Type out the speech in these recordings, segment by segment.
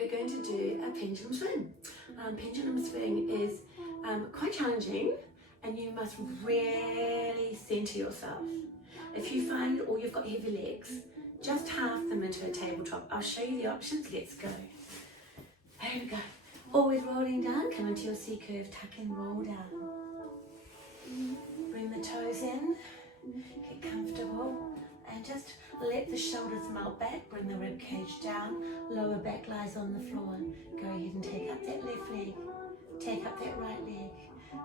we're going to do a pendulum swing. Pendulum swing is quite challenging, and you must really center yourself. If you find or you've got heavy legs, just half them into a tabletop. I'll show you the options. Let's go. Here we go. Always rolling down. Come into your C curve. Tuck and roll down. Bring the toes in. Get comfortable. And just let the shoulders melt back. Bring the rib cage down. Lower back lies on the floor. Go ahead and take up that left leg. Take up that right leg.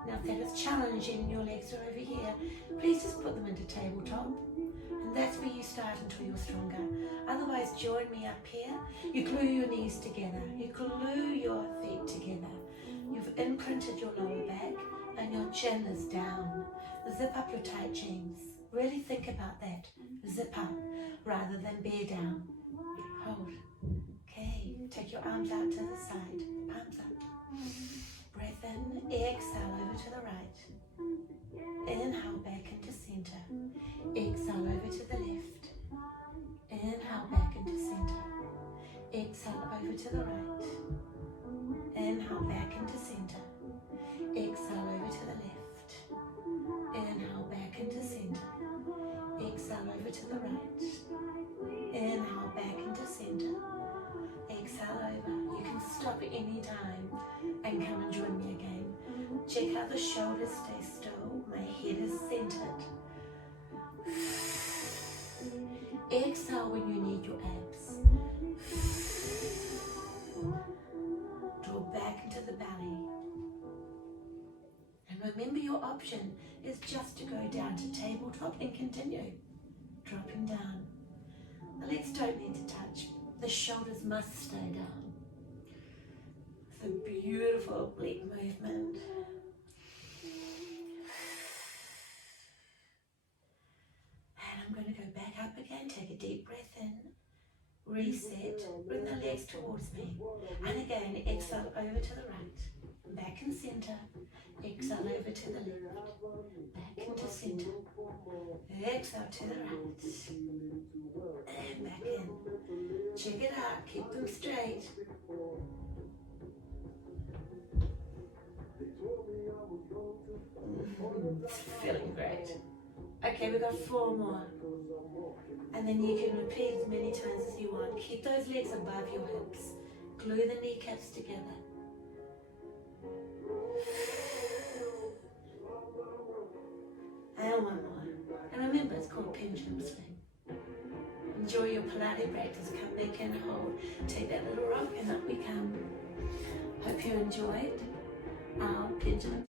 Now if that is challenging and your legs are over here, please just put them into tabletop. And that's where you start until you're stronger. Otherwise, join me up here. You glue your knees together. You glue your feet together. You've imprinted your lower back and your chin is down. Zip up your tight jeans. Really think about that. Zip up rather than bear down. Hold. Okay. Take your arms out to the side. Palms up. Breath in. Exhale over to the right. Inhale back into center. Exhale over to the left. Inhale back into center. Exhale over to the right. Inhale back into center. Exhale over to the left. Inhale back into center. Exhale over to the right. Inhale back into center. Exhale over. You can stop at any time and come and join me again. Check how the shoulders stay still. My head is centered. Exhale when you need your abs. Draw back into the belly. And remember, your option is just to go down to tabletop and continue. Dropping down. The legs don't need to touch. The shoulders must stay down. It's a beautiful oblique movement. And I'm going to go back up again. Take a deep breath in. Reset. Bring the legs towards me. And again, exhale over to the right. Back in center. Exhale over to the left. Back into center. Exhale to the right. And back in. Check it out. Keep them straight. Feeling great. Okay, we've got 4 more. And then you can repeat as many times as you want. Keep those legs above your hips. Glue the kneecaps together. And 1 more. And remember, it's called pendulum swing. Enjoy your Pilates practice. Come back and hold. Take that little rock and up we come. Hope you enjoyed our pendulum.